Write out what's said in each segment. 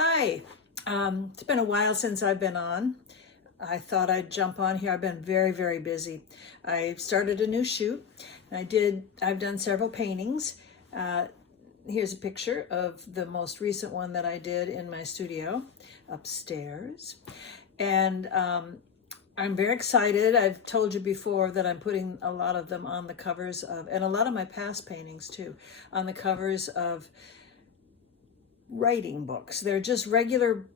Hi, it's been a while since I've been on. I thought I'd jump on here. I've been very, very busy. I started a new shoot. I've done several paintings. Uh, Here's a picture of the most recent one that I did in my studio upstairs. And I'm very excited. I've told you before that I'm putting a lot of them on the covers of, and a lot of my past paintings too, on the covers of writing books. They're just regular,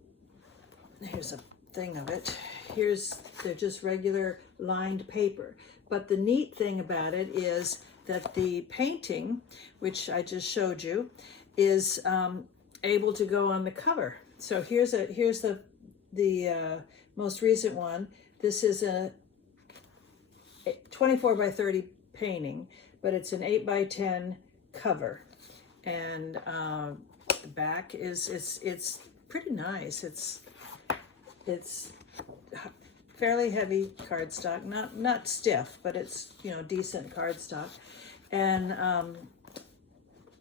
here's a thing of it. They're just regular lined paper. But the neat thing about it is that the painting, which I just showed you, is able to go on the cover. So here's the most recent one. This is a 24 by 30 painting, but it's an 8 by 10 cover, and the back is it's pretty nice. It's fairly heavy cardstock, not stiff, but it's decent cardstock. And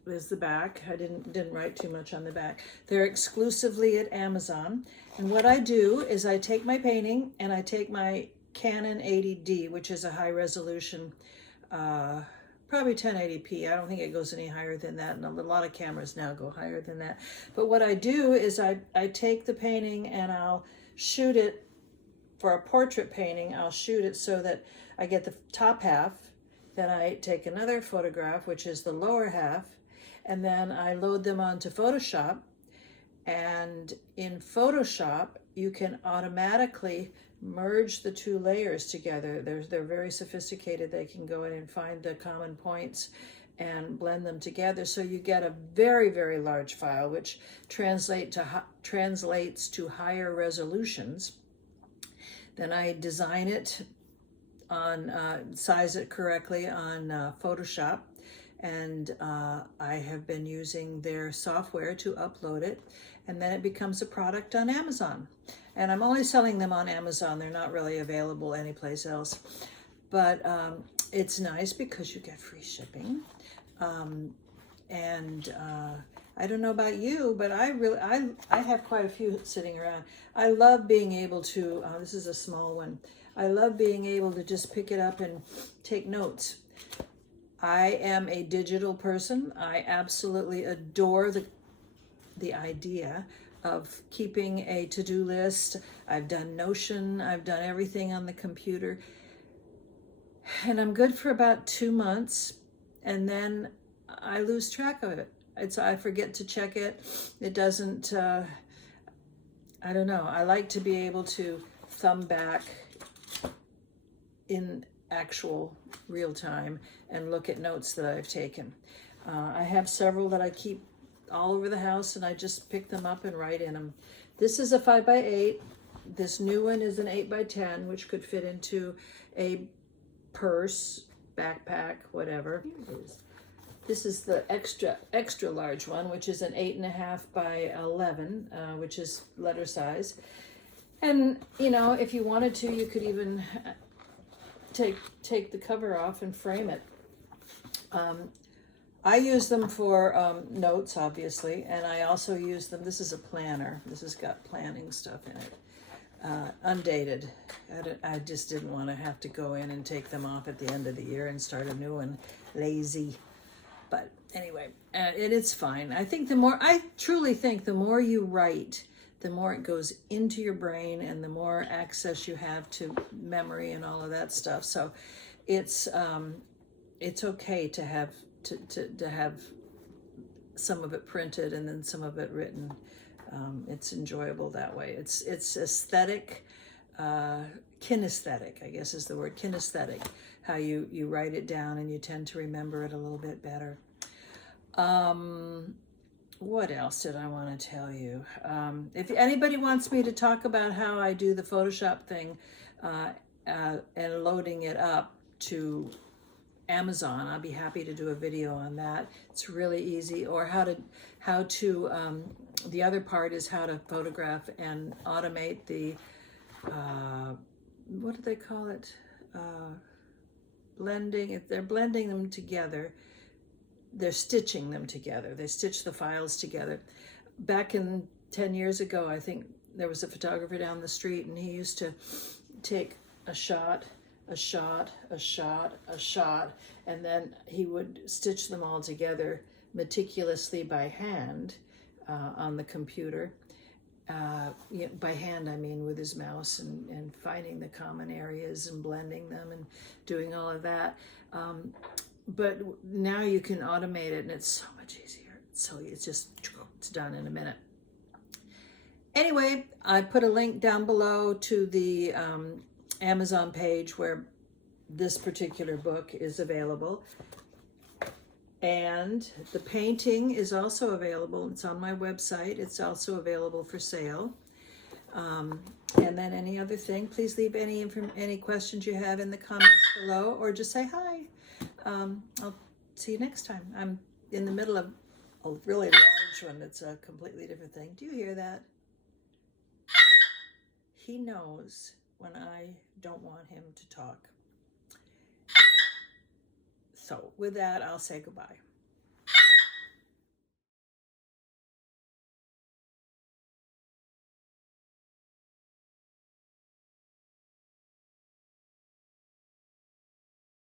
there's the back. I didn't write too much on the back. They're exclusively at Amazon. And what I do is I take my painting and I take my Canon 80D, which is a high resolution, probably 1080p. I don't think it goes any higher than that, and a lot of cameras now go higher than that. But what I do is I take the painting and I'll shoot it. For a portrait painting, I'll shoot it so that I get the top half, then I take another photograph, which is the lower half, and then I load them onto Photoshop. And in Photoshop, you can automatically merge the two layers together. They're very sophisticated. They can go in and find the common points and blend them together. So you get a very, very large file, which translates to higher resolutions. Then I design it size it correctly on Photoshop. And I have been using their software to upload it. And then it becomes a product on Amazon. And I'm only selling them on Amazon. They're not really available anyplace else. But it's nice because you get free shipping. I don't know about you, but I have quite a few sitting around. I love being able to, this is a small one. I love being able to just pick it up and take notes. I am a digital person. I absolutely adore the idea of keeping a to-do list. I've done Notion. I've done everything on the computer. And I'm good for about 2 months, and then I lose track of it. I forget to check it. It doesn't, I don't know. I like to be able to thumb back in actual real time and look at notes that I've taken. I have several that I keep all over the house, and I just pick them up and write in them. This is a 5 by 8. This new one is an 8 by 10, which could fit into a purse, backpack, whatever. This is the extra large one, which is an 8.5 by 11, which is letter size. And if you wanted to, you could even take the cover off and frame it. I use them for notes, obviously, and I also use them. This is a planner. This has got planning stuff in it. Undated. I just didn't want to have to go in and take them off at the end of the year and start a new one. Lazy. But anyway, it's fine. I truly think the more you write, the more it goes into your brain and the more access you have to memory and all of that stuff. So it's okay to have to have some of it printed and then some of it written. It's enjoyable that way. It's aesthetic, kinesthetic, I guess is the word, kinesthetic, how you write it down and you tend to remember it a little bit better. What else did I want to tell you? If anybody wants me to talk about how I do the Photoshop thing and loading it up to Amazon, I'll be happy to do a video on that. It's really easy. Or how to the other part is how to photograph and automate the what do they call it? Blending. If they're blending them together, they're stitching them together. They stitch the files together. Back in 10 years ago, I think there was a photographer down the street, and he used to take a shot, a shot, a shot, a shot, and then he would stitch them all together meticulously by hand on the computer. By hand, I mean with his mouse, and finding the common areas and blending them and doing all of that. But now you can automate it, and it's so much easier. So it's done in a minute. Anyway, I put a link down below to the Amazon page where this particular book is available. And the painting is also available. It's on my website. It's also available for sale. And then any other thing, please leave any questions you have in the comments below, or just say hi. I'll see you next time. I'm in the middle of a really large one that's a completely different thing. Do you hear that? He knows when I don't want him to talk. So with that, I'll say goodbye.